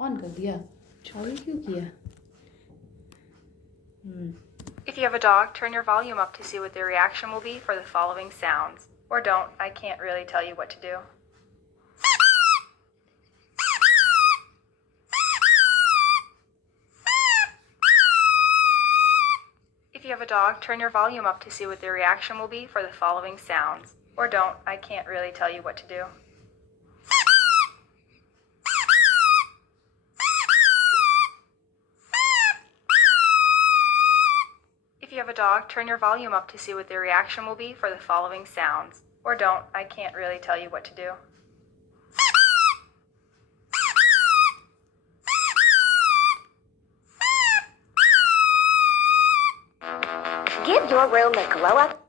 On कर दिया, चालू क्यों किया? If you have a dog, turn your volume up to see what their reaction will be for the following sounds. Or don't, I can't really tell you what to do. If you have a dog, turn your volume up to see what their reaction will be for the following sounds. Or don't, I can't really tell you what to do. If you have a dog, turn your volume up to see what their reaction will be for the following sounds. Or don't, I can't really tell you what to do. Give your room the glow up